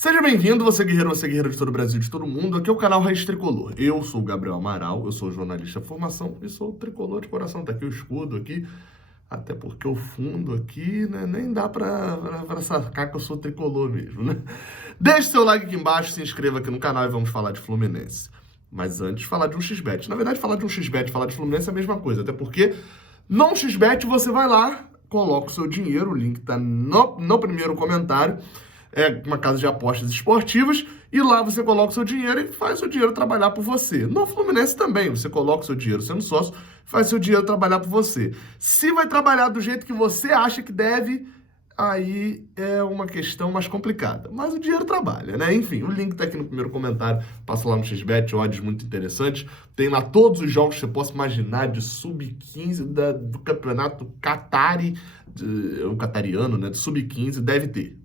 Seja bem-vindo, você guerreiro de todo o Brasil, de todo mundo. Aqui é o canal Raiz Tricolor. Eu sou o Gabriel Amaral, eu sou jornalista de formação e sou tricolor de coração. Tá aqui o escudo aqui, até porque o fundo aqui, né, nem dá pra sacar que eu sou tricolor mesmo, né? Deixe seu like aqui embaixo, se inscreva aqui no canal e vamos falar de Fluminense. Mas antes, falar de um xbet. Na verdade, falar de um xbet e falar de Fluminense é a mesma coisa, até porque no xbet você vai lá, coloca o seu dinheiro, o link tá no primeiro comentário. É uma casa de apostas esportivas, e lá você coloca o seu dinheiro e faz o dinheiro trabalhar por você. No Fluminense também, você coloca o seu dinheiro sendo sócio, faz seu dinheiro trabalhar por você. Se vai trabalhar do jeito que você acha que deve, aí é uma questão mais complicada. Mas o dinheiro trabalha, né? Enfim, o link tá aqui no primeiro comentário, passa lá no XBET, odds muito interessantes. Tem lá todos os jogos que você possa imaginar de sub-15 do campeonato o catariano, né? Do sub-15, deve ter.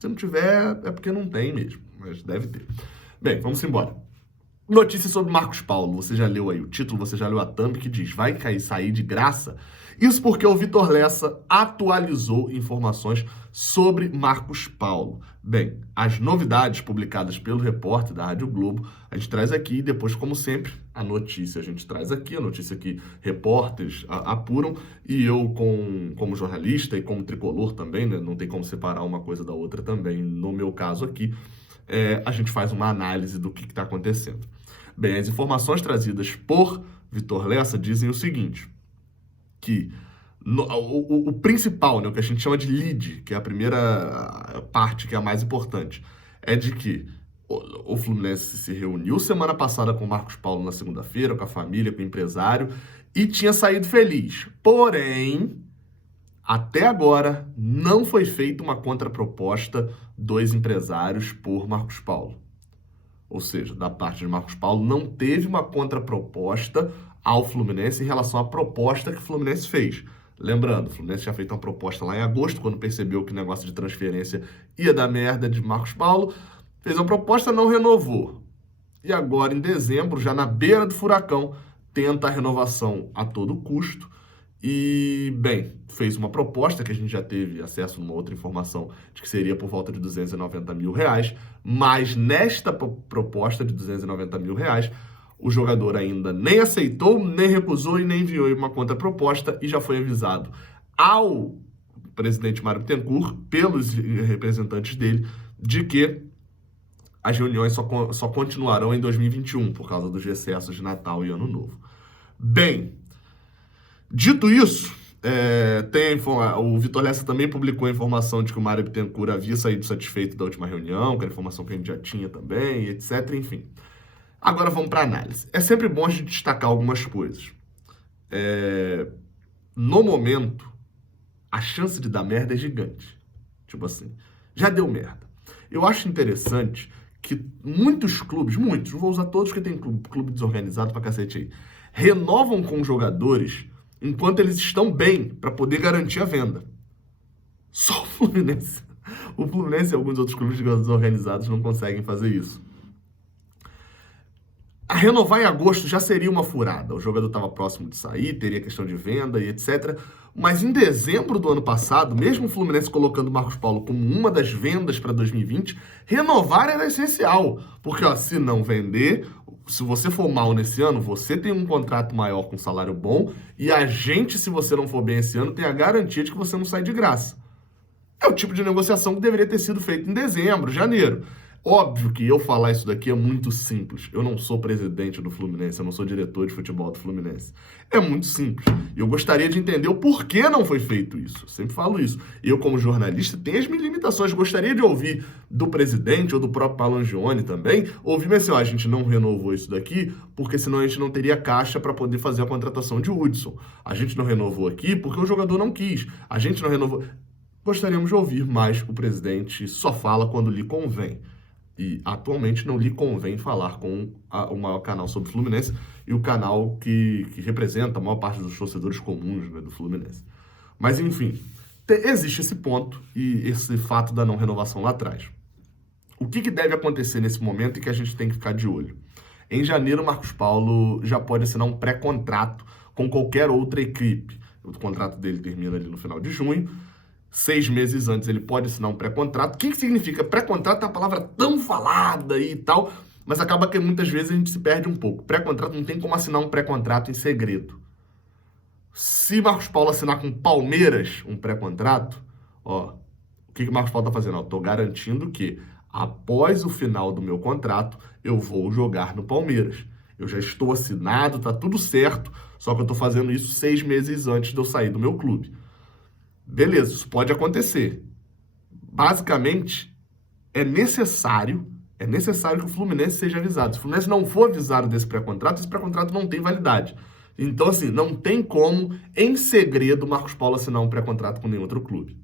Se não tiver, é porque não tem mesmo, mas deve ter. Bem, vamos embora. Notícia sobre Marcos Paulo. Você já leu aí o título, você já leu a thumb que diz: vai sair de graça? Isso porque o Vitor Lessa atualizou informações sobre Marcos Paulo. Bem, as novidades publicadas pelo repórter da Rádio Globo, a gente traz aqui e depois, como sempre, a notícia a gente traz aqui, a notícia que repórteres apuram, e eu, como jornalista e como tricolor também, né, não tem como separar uma coisa da outra também, no meu caso aqui, a gente faz uma análise do que está acontecendo. Bem, as informações trazidas por Vitor Lessa dizem o seguinte, que o principal, né, o que a gente chama de lead, que é a primeira parte, que é a mais importante, é de que o Fluminense se reuniu semana passada com o Marcos Paulo na segunda-feira, com a família, com o empresário, e tinha saído feliz. Porém, até agora, não foi feita uma contraproposta dos empresários por Marcos Paulo. Ou seja, da parte de Marcos Paulo, não teve uma contraproposta ao Fluminense em relação à proposta que o Fluminense fez. Lembrando, o Fluminense tinha feito uma proposta lá em agosto, quando percebeu que o negócio de transferência ia dar merda de Marcos Paulo, fez uma proposta, não renovou. E agora, em dezembro, já na beira do furacão, tenta a renovação a todo custo. E, bem, fez uma proposta que a gente já teve acesso numa outra informação de que seria por volta de R$290 mil, mas nesta proposta de R$290 mil, o jogador ainda nem aceitou, nem recusou e nem enviou uma contraproposta e já foi avisado ao presidente Mário Bittencourt, pelos representantes dele, de que as reuniões só continuarão em 2021 por causa dos recessos de Natal e Ano Novo. Bem, dito isso, o Vitor Lessa também publicou a informação de que o Mário Bittencourt havia saído satisfeito da última reunião, que era informação que a gente já tinha também, etc. Enfim. Agora vamos para a análise. É sempre bom a gente destacar algumas coisas. No momento, a chance de dar merda é gigante. Tipo assim, já deu merda. Eu acho interessante que muitos clubes, não vou usar todos porque tem clube desorganizado pra cacete aí, renovam com jogadores enquanto eles estão bem, para poder garantir a venda. Só o Fluminense. O Fluminense e alguns outros clubes desorganizados não conseguem fazer isso. A renovar em agosto já seria uma furada. O jogador estava próximo de sair, teria questão de venda e etc. Mas em dezembro do ano passado, mesmo o Fluminense colocando o Marcos Paulo como uma das vendas para 2020, renovar era essencial. Porque ó, se não vender, se você for mal nesse ano, você tem um contrato maior com salário bom e a gente, se você não for bem esse ano, tem a garantia de que você não sai de graça. É o tipo de negociação que deveria ter sido feito em dezembro, janeiro. Óbvio que eu falar isso daqui é muito simples. Eu não sou presidente do Fluminense, eu não sou diretor de futebol do Fluminense. É muito simples. E eu gostaria de entender o porquê não foi feito isso. Eu sempre falo isso. Eu, como jornalista, tenho as minhas limitações. Gostaria de ouvir do presidente ou do próprio Palangione também, ouvir assim, ó, a gente não renovou isso daqui, porque senão a gente não teria caixa para poder fazer a contratação de Hudson. A gente não renovou aqui porque o jogador não quis. A gente não renovou... Gostaríamos de ouvir, mas o presidente só fala quando lhe convém. E atualmente não lhe convém falar com o maior canal sobre o Fluminense e o canal que representa a maior parte dos torcedores comuns, né, do Fluminense. Mas enfim, existe esse ponto e esse fato da não renovação lá atrás. O que deve acontecer nesse momento e que a gente tem que ficar de olho? Em janeiro, o Marcos Paulo já pode assinar um pré-contrato com qualquer outra equipe. O contrato dele termina ali no final de junho. 6 meses antes ele pode assinar um pré-contrato. O que significa? Pré-contrato é uma palavra tão falada e tal, mas acaba que muitas vezes a gente se perde um pouco. Pré-contrato não tem como assinar um pré-contrato em segredo. Se Marcos Paulo assinar com Palmeiras um pré-contrato, ó, o que Marcos Paulo tá fazendo? Eu tô garantindo que após o final do meu contrato, eu vou jogar no Palmeiras. Eu já estou assinado, tá tudo certo, só que eu tô fazendo isso 6 meses antes de eu sair do meu clube. Beleza, isso pode acontecer. Basicamente, é necessário que o Fluminense seja avisado. Se o Fluminense não for avisado desse pré-contrato, esse pré-contrato não tem validade. Então, assim, não tem como, em segredo, o Marcos Paulo assinar um pré-contrato com nenhum outro clube.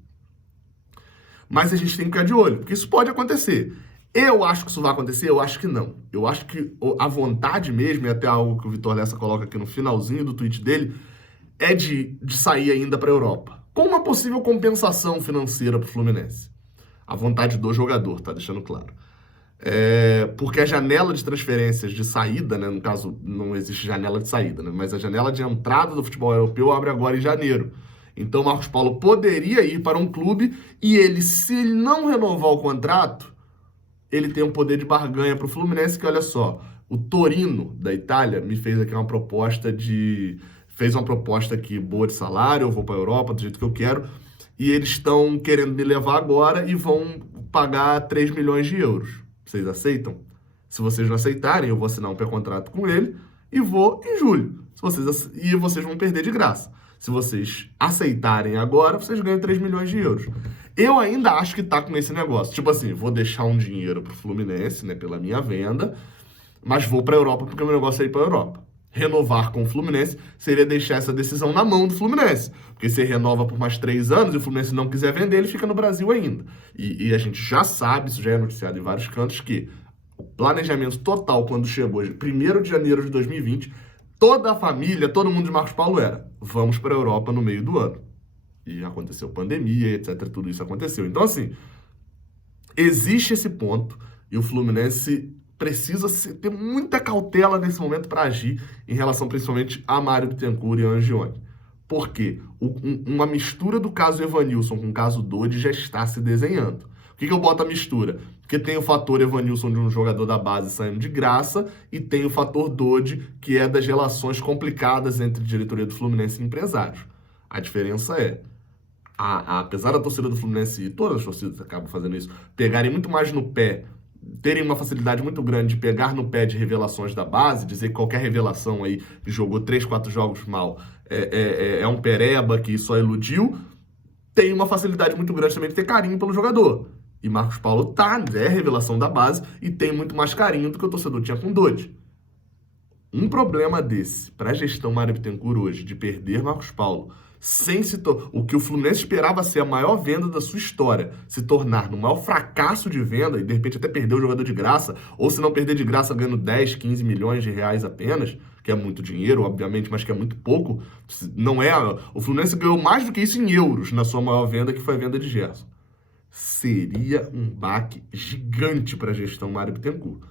Mas a gente tem que ficar de olho, porque isso pode acontecer. Eu acho que isso vai acontecer? Eu acho que não. Eu acho que a vontade mesmo, e até algo que o Vitor Lessa coloca aqui no finalzinho do tweet dele, é de sair ainda para a Europa, com uma possível compensação financeira para o Fluminense. A vontade do jogador, tá deixando claro. Porque a janela de transferências de saída, né, no caso não existe janela de saída, né, mas a janela de entrada do futebol europeu abre agora em janeiro. Então o Marcos Paulo poderia ir para um clube e ele, se ele não renovar o contrato, ele tem um poder de barganha para o Fluminense, que olha só, o Torino da Itália me fez aqui uma proposta aqui boa de salário, eu vou para a Europa do jeito que eu quero, e eles estão querendo me levar agora e vão pagar 3 milhões de euros. Vocês aceitam? Se vocês não aceitarem, eu vou assinar um pré-contrato com ele e vou em julho. E vocês vão perder de graça. Se vocês aceitarem agora, vocês ganham 3 milhões de euros. Eu ainda acho que tá com esse negócio. Tipo assim, vou deixar um dinheiro pro Fluminense, né, pela minha venda, mas vou pra Europa porque o meu negócio é ir pra Europa. Renovar com o Fluminense seria deixar essa decisão na mão do Fluminense. Porque se renova por mais 3 anos e o Fluminense não quiser vender, ele fica no Brasil ainda. E a gente já sabe, isso já é noticiado em vários cantos, que o planejamento total, quando chegou 1º de janeiro de 2020, toda a família, todo mundo de Marcos Paulo era: vamos para a Europa no meio do ano. E aconteceu pandemia, etc. Tudo isso aconteceu. Então, assim, existe esse ponto e o Fluminense precisa ter muita cautela nesse momento para agir em relação principalmente a Mário Bittencourt e a Angione. Por quê? Uma mistura do caso Evanilson com o caso Dodi já está se desenhando. Por que eu boto a mistura? Porque tem o fator Evanilson de um jogador da base saindo de graça e tem o fator Dodi, que é das relações complicadas entre a diretoria do Fluminense e empresários. A diferença é, apesar da torcida do Fluminense, e todas as torcidas acabam fazendo isso, pegarem muito mais no pé, terem uma facilidade muito grande de pegar no pé de revelações da base, dizer que qualquer revelação aí que jogou 3, 4 jogos mal é um pereba que só iludiu, tem uma facilidade muito grande também de ter carinho pelo jogador. E Marcos Paulo é revelação da base e tem muito mais carinho do que o torcedor tinha com o Dodi. Um problema desse para a gestão Mário Bittencourt hoje, de perder Marcos Paulo, o que o Fluminense esperava ser a maior venda da sua história, se tornar no maior fracasso de venda e de repente até perder o jogador de graça, ou se não perder de graça ganhando 10, 15 milhões de reais apenas, que é muito dinheiro, obviamente, mas que é muito pouco. Não é. O Fluminense ganhou mais do que isso em euros na sua maior venda, que foi a venda de Gerson. Seria um baque gigante para a gestão Mário Bittencourt.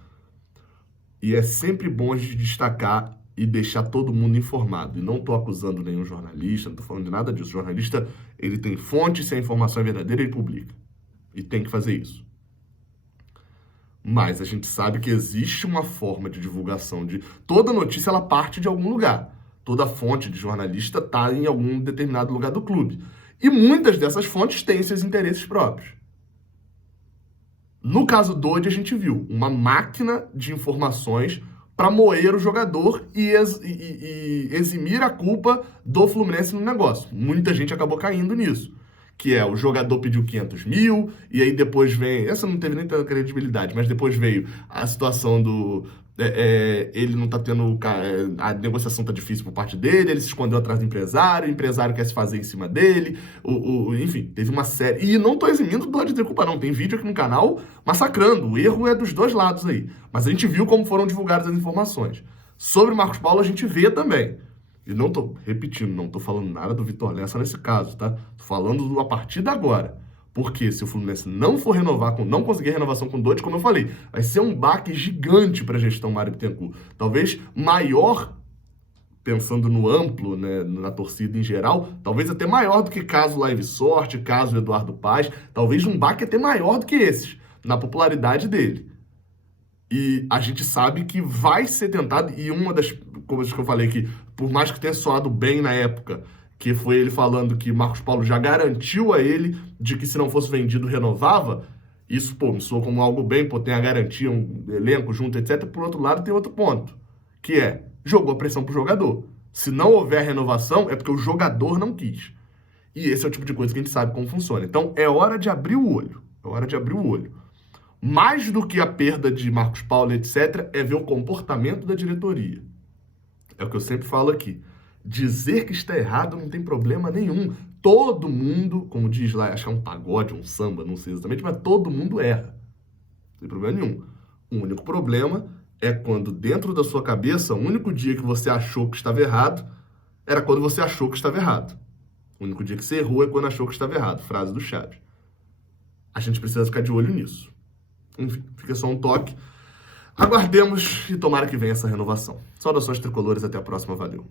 E é sempre bom a gente destacar e deixar todo mundo informado. E não estou acusando nenhum jornalista, não estou falando de nada disso. O jornalista, ele tem fonte, se a informação é verdadeira, ele publica. E tem que fazer isso. Mas a gente sabe que existe uma forma de divulgação de... Toda notícia, ela parte de algum lugar. Toda fonte de jornalista está em algum determinado lugar do clube. E muitas dessas fontes têm seus interesses próprios. No caso Dodi, a gente viu uma máquina de informações para moer o jogador e eximir a culpa do Fluminense no negócio. Muita gente acabou caindo nisso. Que é, o jogador pediu 500 mil, e aí depois vem... Essa não teve nem tanta credibilidade, mas depois veio a situação do... ele não tá tendo... A negociação tá difícil por parte dele, ele se escondeu atrás do empresário, o empresário quer se fazer em cima dele, enfim, teve uma série... E não tô eximindo do lado de ter culpa, não. Tem vídeo aqui no canal massacrando. O erro é dos dois lados aí. Mas a gente viu como foram divulgadas as informações. Sobre o Marcos Paulo, a gente vê também. E não tô repetindo, não tô falando nada do Vitor Lessa nesse caso, tá? Tô falando a partir de agora. Porque se o Fluminense não for renovar, não conseguir renovação com o Dodi, como eu falei, vai ser um baque gigante para a gestão Mário Bittencourt. Talvez maior pensando no amplo, né, na torcida em geral, talvez até maior do que caso Live Sorte, caso Eduardo Paz, talvez um baque até maior do que esses, na popularidade dele. E a gente sabe que vai ser tentado, e uma das coisas que eu falei que, por mais que tenha soado bem na época, que foi ele falando que Marcos Paulo já garantiu a ele de que se não fosse vendido, renovava, isso, pô, me soa como algo bem, pô, tem a garantia, um elenco junto, etc. Por outro lado, tem outro ponto, que é, jogou a pressão pro jogador. Se não houver renovação, é porque o jogador não quis. E esse é o tipo de coisa que a gente sabe como funciona. Então, é hora de abrir o olho. É hora de abrir o olho. Mais do que a perda de Marcos Paulo, etc., é ver o comportamento da diretoria. É o que eu sempre falo aqui. Dizer que está errado não tem problema nenhum. Todo mundo, como diz lá, acho que é um pagode, um samba, não sei exatamente, mas todo mundo erra. Não tem problema nenhum. O único problema é quando dentro da sua cabeça, o único dia que você achou que estava errado era quando você achou que estava errado. O único dia que você errou é quando achou que estava errado. Frase do Chaves. A gente precisa ficar de olho nisso. Enfim, fica só um toque. Aguardemos e tomara que venha essa renovação. Saudações tricolores, até a próxima, valeu.